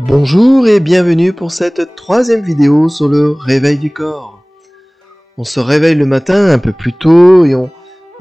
Bonjour et bienvenue pour cette troisième vidéo sur le réveil du corps. On se réveille le matin un peu plus tôt et on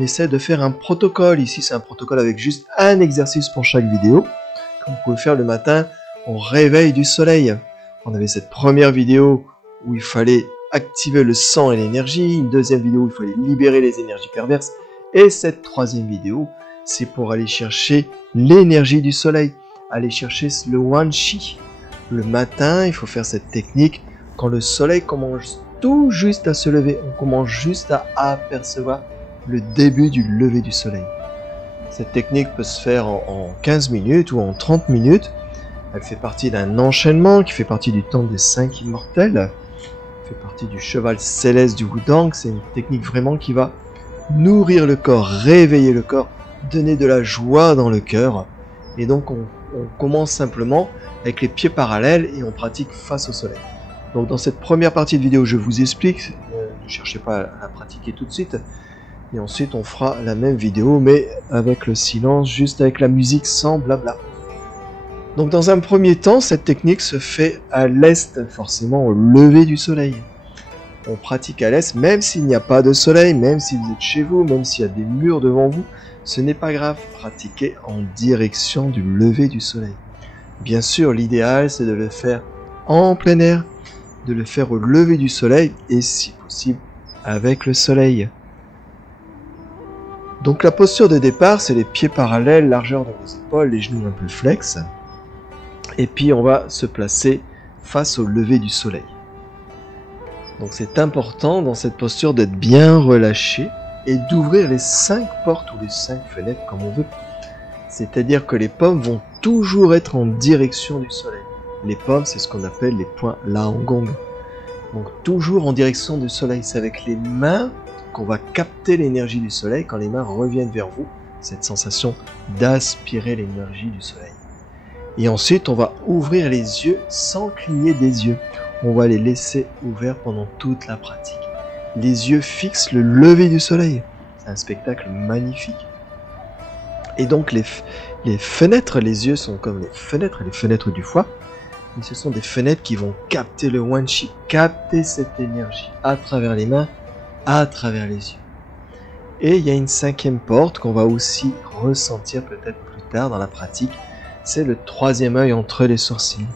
essaie de faire un protocole. Ici c'est un protocole avec juste un exercice pour chaque vidéo. Comme vous pouvez faire le matin au réveil du soleil. On avait cette première vidéo où il fallait activer le sang et l'énergie. Une deuxième vidéo où il fallait libérer les énergies perverses. Et cette troisième vidéo, c'est pour aller chercher l'énergie du soleil. Aller chercher le Wan Chi. Le matin, il faut faire cette technique quand le soleil commence tout juste à se lever. On commence juste à apercevoir le début du lever du soleil. Cette technique peut se faire en 15 minutes ou en 30 minutes. Elle fait partie d'un enchaînement qui fait partie du temps des 5 immortels. Elle fait partie du cheval céleste du Wudang. C'est une technique vraiment qui va nourrir le corps, réveiller le corps, donner de la joie dans le cœur. Et donc on commence simplement avec les pieds parallèles et on pratique face au soleil. Donc dans cette première partie de vidéo, je vous explique, ne cherchez pas à la pratiquer tout de suite. Et ensuite on fera la même vidéo mais avec le silence, juste avec la musique sans blabla. Donc dans un premier temps, cette technique se fait à l'est, forcément au lever du soleil. On pratique à l'est, même s'il n'y a pas de soleil, même si vous êtes chez vous, même s'il y a des murs devant vous, ce n'est pas grave, pratiquez en direction du lever du soleil. Bien sûr, l'idéal c'est de le faire en plein air, de le faire au lever du soleil et si possible avec le soleil. Donc la posture de départ, c'est les pieds parallèles, largeur de vos épaules, les genoux un peu flex. Et puis on va se placer face au lever du soleil. Donc c'est important dans cette posture d'être bien relâché et d'ouvrir les 5 portes ou les 5 fenêtres comme on veut. C'est-à-dire que les paumes vont toujours être en direction du soleil. Les paumes, c'est ce qu'on appelle les points Laogong. Donc toujours en direction du soleil. C'est avec les mains qu'on va capter l'énergie du soleil quand les mains reviennent vers vous. Cette sensation d'aspirer l'énergie du soleil. Et ensuite, on va ouvrir les yeux sans cligner des yeux. On va les laisser ouverts pendant toute la pratique. Les yeux fixent le lever du soleil. C'est un spectacle magnifique. Et donc les fenêtres, les yeux sont comme les fenêtres du foie. Mais ce sont des fenêtres qui vont capter le Wan Chi, capter cette énergie à travers les mains, à travers les yeux. Et il y a une 5e porte qu'on va aussi ressentir peut-être plus tard dans la pratique. C'est le 3e œil entre les sourcils.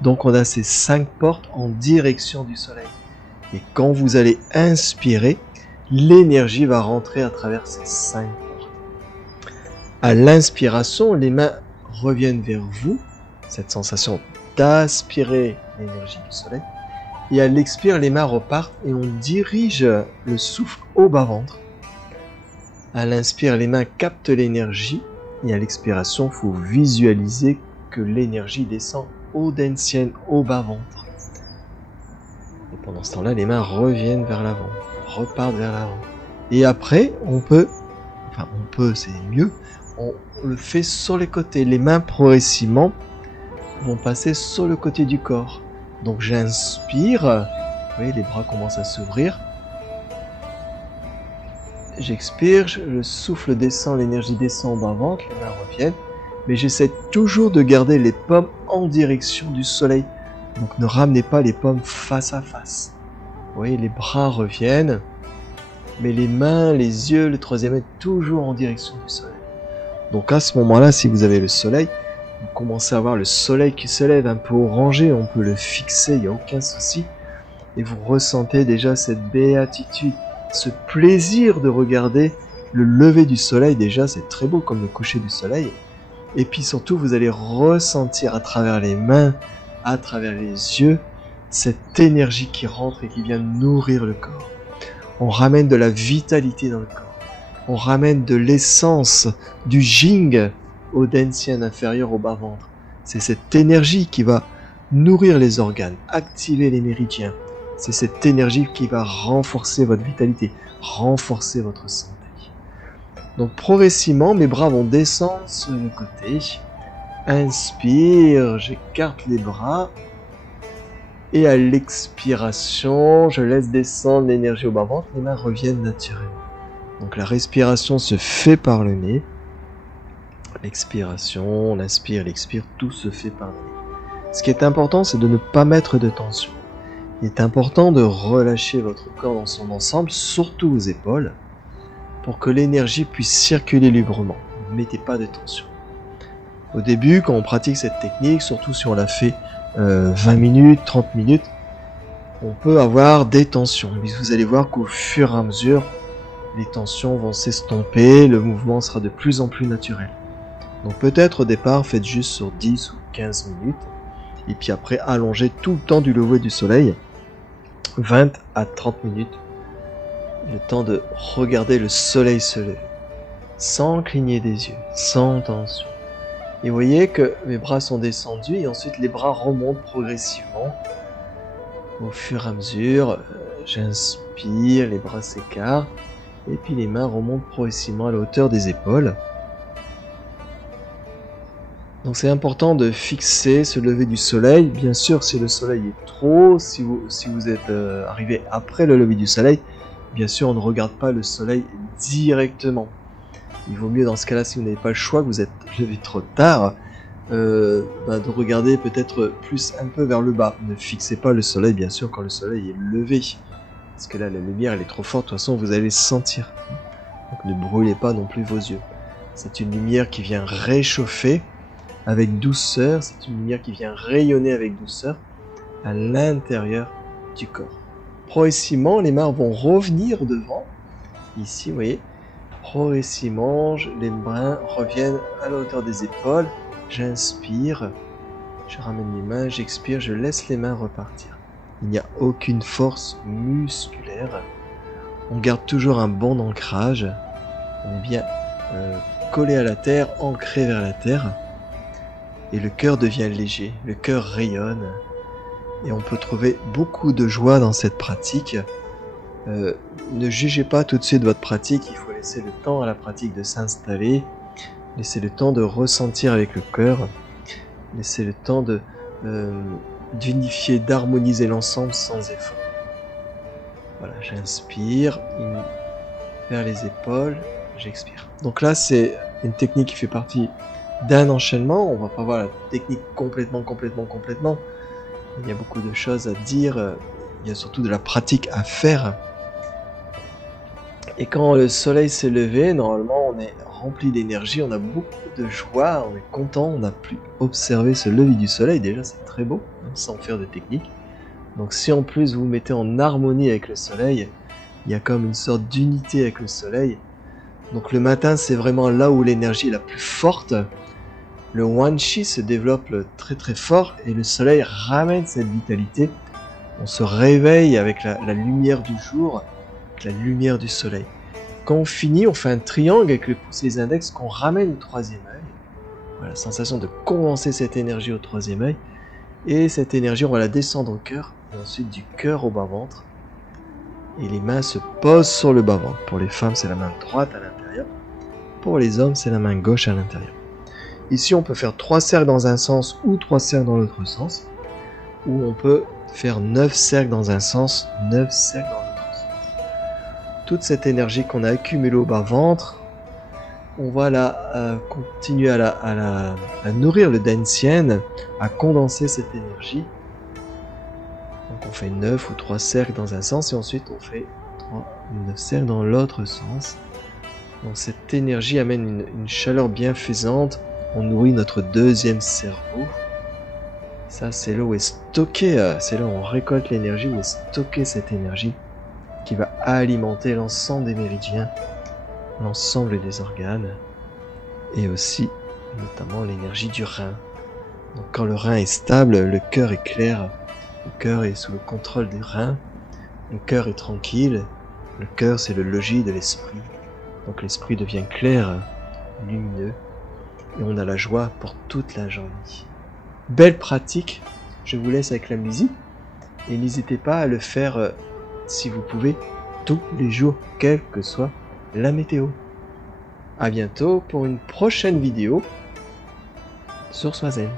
Donc on a ces 5 portes en direction du soleil. Et quand vous allez inspirer, l'énergie va rentrer à travers ces 5 portes. À l'inspiration, les mains reviennent vers vous, cette sensation d'aspirer l'énergie du soleil. Et à l'expire, les mains repartent et on dirige le souffle au bas-ventre. À l'inspire, les mains captent l'énergie et à l'expiration, il faut visualiser que l'énergie descend au Densian, au bas-ventre. Et pendant ce temps-là, les mains reviennent vers l'avant, repartent vers l'avant. Et après, c'est mieux, on le fait sur les côtés. Les mains progressivement vont passer sur le côté du corps. Donc j'inspire, vous voyez, les bras commencent à s'ouvrir. J'expire, le souffle descend, l'énergie descend au bas-ventre, les mains reviennent. Mais j'essaie toujours de garder les paumes en direction du soleil. Donc ne ramenez pas les paumes face à face. Vous voyez, les bras reviennent. Mais les mains, les yeux, le 3e œil, toujours en direction du soleil. Donc à ce moment-là, si vous avez le soleil, vous commencez à voir le soleil qui se lève un peu orangé. On peut le fixer, il n'y a aucun souci. Et vous ressentez déjà cette béatitude, ce plaisir de regarder le lever du soleil. Déjà, c'est très beau comme le coucher du soleil. Et puis surtout, vous allez ressentir à travers les mains, à travers les yeux, cette énergie qui rentre et qui vient nourrir le corps. On ramène de la vitalité dans le corps. On ramène de l'essence, du Jing au Densian inférieur au bas-ventre. C'est cette énergie qui va nourrir les organes, activer les méridiens. C'est cette énergie qui va renforcer votre vitalité, renforcer votre santé. Donc progressivement, mes bras vont descendre sur le côté. Inspire, j'écarte les bras. Et à l'expiration, je laisse descendre l'énergie au bas-ventre. Les mains reviennent naturellement. Donc la respiration se fait par le nez. L'expiration, on inspire, l'expire, tout se fait par le nez. Ce qui est important, c'est de ne pas mettre de tension. Il est important de relâcher votre corps dans son ensemble, surtout vos épaules, pour que l'énergie puisse circuler librement. Ne mettez pas de tension. Au début, quand on pratique cette technique, surtout si on la fait 20 minutes, 30 minutes, on peut avoir des tensions. Mais vous allez voir qu'au fur et à mesure, les tensions vont s'estomper, le mouvement sera de plus en plus naturel. Donc peut-être au départ, faites juste sur 10 ou 15 minutes, et puis après, allongez tout le temps du lever du soleil, 20 à 30 minutes, le temps de regarder le soleil se lever, sans cligner des yeux, sans tension. Et vous voyez que mes bras sont descendus, et ensuite les bras remontent progressivement, au fur et à mesure, j'inspire, les bras s'écartent, et puis les mains remontent progressivement à la hauteur des épaules. Donc c'est important de fixer ce lever du soleil. Bien sûr, si le soleil est trop haut, si vous êtes arrivé après le lever du soleil, bien sûr on ne regarde pas le soleil directement. Il vaut mieux dans ce cas-là, si vous n'avez pas le choix, que vous êtes levé trop tard, de regarder peut-être plus un peu vers le bas. Ne fixez pas le soleil, bien sûr, quand le soleil est levé. Parce que là, la lumière, elle est trop forte, de toute façon, vous allez le sentir. Donc ne brûlez pas non plus vos yeux. C'est une lumière qui vient réchauffer avec douceur, c'est une lumière qui vient rayonner avec douceur à l'intérieur du corps. Progressivement, les mains vont revenir devant. Ici, vous voyez, progressivement, les mains reviennent à la hauteur des épaules. J'inspire, je ramène les mains, j'expire, je laisse les mains repartir. Il n'y a aucune force musculaire. On garde toujours un bon ancrage. On est bien collé à la terre, ancré vers la terre. Et le cœur devient léger, le cœur rayonne. Et on peut trouver beaucoup de joie dans cette pratique. Ne jugez pas tout de suite votre pratique, il faut laisser le temps à la pratique de s'installer. Laissez le temps de ressentir avec le cœur. Laissez le temps d'unifier, d'harmoniser l'ensemble sans effort. Voilà, j'inspire vers les épaules, j'expire. Donc là, c'est une technique qui fait partie d'un enchaînement. On va pas voir la technique complètement. Il y a beaucoup de choses à dire. Il y a surtout de la pratique à faire. Et quand le soleil s'est levé, normalement, on est rempli d'énergie, on a beaucoup de joie, on est content, on a pu observer ce lever du soleil. Déjà, c'est très beau, hein, sans faire de technique. Donc si en plus vous vous mettez en harmonie avec le soleil, il y a comme une sorte d'unité avec le soleil. Donc le matin, c'est vraiment là où l'énergie est la plus forte. Le Wan-Chi se développe très fort et le soleil ramène cette vitalité. On se réveille avec la lumière du jour, avec la lumière du soleil. Quand on finit, on fait un triangle avec le pouce et les index qu'on ramène au troisième œil. Voilà, la sensation de condenser cette énergie au troisième œil. Et cette énergie, on va la descendre au cœur, et ensuite du cœur au bas-ventre. Et les mains se posent sur le bas-ventre. Pour les femmes, c'est la main droite à l'intérieur. Pour les hommes, c'est la main gauche à l'intérieur. Ici, on peut faire 3 cercles dans un sens ou 3 cercles dans l'autre sens. Ou on peut faire 9 cercles dans un sens, 9 cercles dans l'autre sens. Toute cette énergie qu'on a accumulée au bas-ventre, on va continuer à nourrir le Dansien, à condenser cette énergie. Donc on fait 9 ou 3 cercles dans un sens et ensuite on fait 9 cercles dans l'autre sens. Donc cette énergie amène une chaleur bienfaisante, on nourrit notre deuxième cerveau. Ça c'est là où est stocké, c'est là où on récolte l'énergie, où est stockée cette énergie qui va alimenter l'ensemble des méridiens, l'ensemble des organes et aussi notamment l'énergie du rein. Donc quand le rein est stable, le cœur est clair, le cœur est sous le contrôle du rein, le cœur est tranquille, le cœur c'est le logis de l'esprit, donc l'esprit devient clair, lumineux et on a la joie pour toute la journée. Belle pratique, je vous laisse avec la musique et n'hésitez pas à le faire si vous pouvez tous les jours, quelle que soit la météo. A bientôt pour une prochaine vidéo sur Swazen.